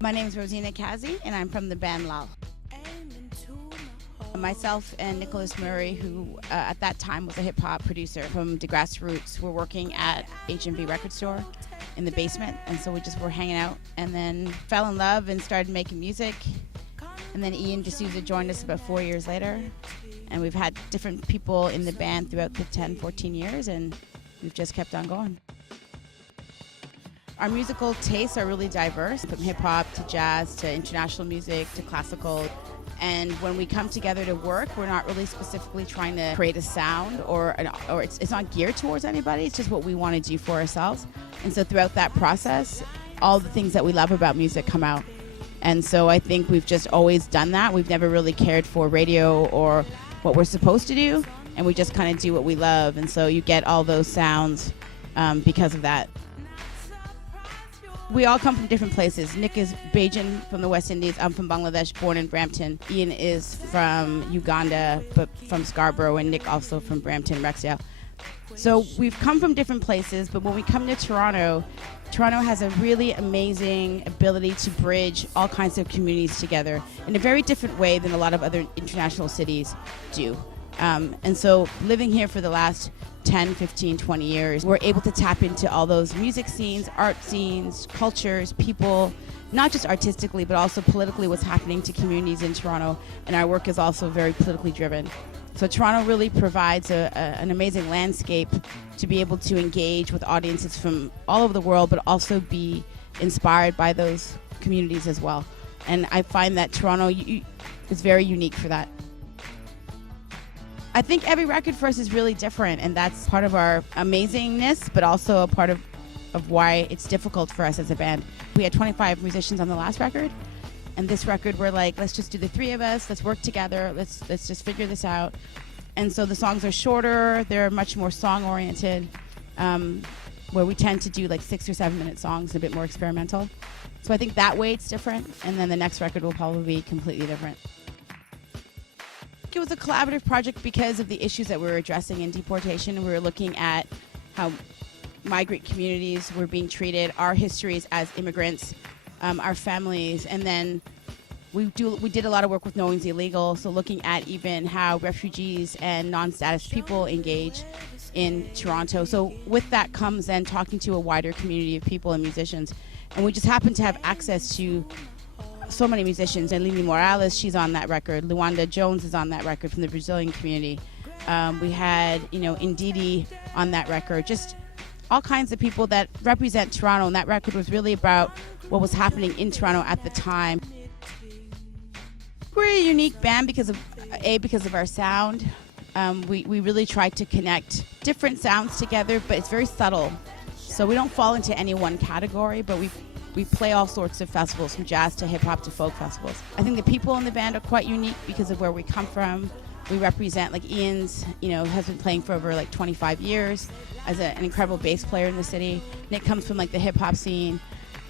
My name is Rosina Kazi, and I'm from the band LAL. Myself and Nicholas Murray, who at that time was a hip-hop producer from the grassroots, were working at H&B record store in the basement, and so we just were hanging out and then fell in love and started making music. And then Ian D'Souza joined us about 4 years later, and we've had different people in the band throughout the 10, 14 years, and we've just kept on going. Our musical tastes are really diverse, from hip-hop to jazz to international music to classical. And when we come together to work, we're not really specifically trying to create a sound or it's not geared towards anybody. It's just what we want to do for ourselves. And so throughout that process, all the things that we love about music come out. And so I think we've just always done that. We've never really cared for radio or what we're supposed to do, and we just kind of do what we love. And so you get all those sounds because of that. We all come from different places. Nick is Bajan from the West Indies. I'm from Bangladesh, born in Brampton. Ian is from Uganda, but from Scarborough, and Nick also from Brampton, Rexdale. So we've come from different places, but when we come to Toronto, Toronto has a really amazing ability to bridge all kinds of communities together in a very different way than a lot of other international cities do. And so living here for the last 10, 15, 20 years, we're able to tap into all those music scenes, art scenes, cultures, people, not just artistically, but also politically what's happening to communities in Toronto. And our work is also very politically driven. So Toronto really provides an amazing landscape to be able to engage with audiences from all over the world, but also be inspired by those communities as well. And I find that Toronto is very unique for that. I think every record for us is really different, and that's part of our amazingness, but also a part of why it's difficult for us as a band. We had 25 musicians on the last record, and this record we're like, let's just do the three of us, let's work together, let's just figure this out. And so the songs are shorter, they're much more song-oriented, where we tend to do like 6 or 7 minute songs, a bit more experimental. So I think that way it's different, and then the next record will probably be completely different. It was a collaborative project because of the issues that we were addressing in Deportation. We were looking at how migrant communities were being treated, our histories as immigrants, our families, and then we did a lot of work with Knowing's Illegal, so looking at even how refugees and non-status people engage in Toronto. So with that comes then talking to a wider community of people and musicians, and we just happen to have access to so many musicians. And Lili Morales, she's on that record. Luanda Jones is on that record from the Brazilian community. We had, Ndidi on that record. Just all kinds of people that represent Toronto. And that record was really about what was happening in Toronto at the time. We're a unique band because of our sound. We really try to connect different sounds together, but it's very subtle. So we don't fall into any one category, but we play all sorts of festivals, from jazz to hip-hop to folk festivals. I think the people in the band are quite unique because of where we come from. We represent, like Ian's, has been playing for over like 25 years as an incredible bass player in the city. Nick comes from like the hip-hop scene.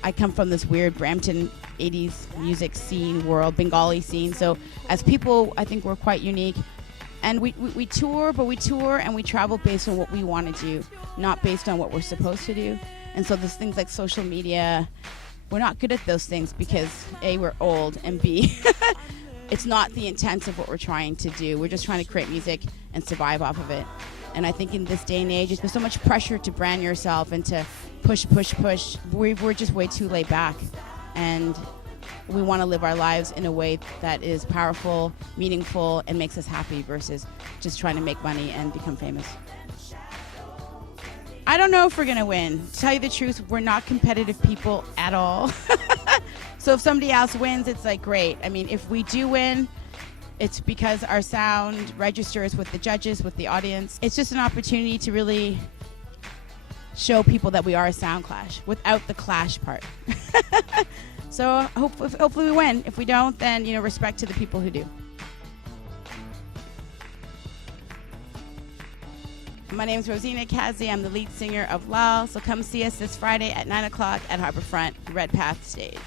I come from this weird Brampton 80s music scene world, Bengali scene. So as people, I think we're quite unique. And we tour, but we tour and we travel based on what we want to do, not based on what we're supposed to do. And so there's things like social media, we're not good at those things because A, we're old, and B, it's not the intent of what we're trying to do. We're just trying to create music and survive off of it. And I think in this day and age, there's so much pressure to brand yourself and to push. We're just way too laid back. And we want to live our lives in a way that is powerful, meaningful, and makes us happy versus just trying to make money and become famous. I don't know if we're going to win. To tell you the truth, we're not competitive people at all. So if somebody else wins, it's like, great. I mean, if we do win, it's because our sound registers with the judges, with the audience. It's just an opportunity to really show people that we are a SoundClash without the clash part. So hopefully we win. If we don't, then, respect to the people who do. My name is Rosina Kazi. I'm the lead singer of LAL. So come see us this Friday at 9 o'clock at Harbourfront, Red Path Stage.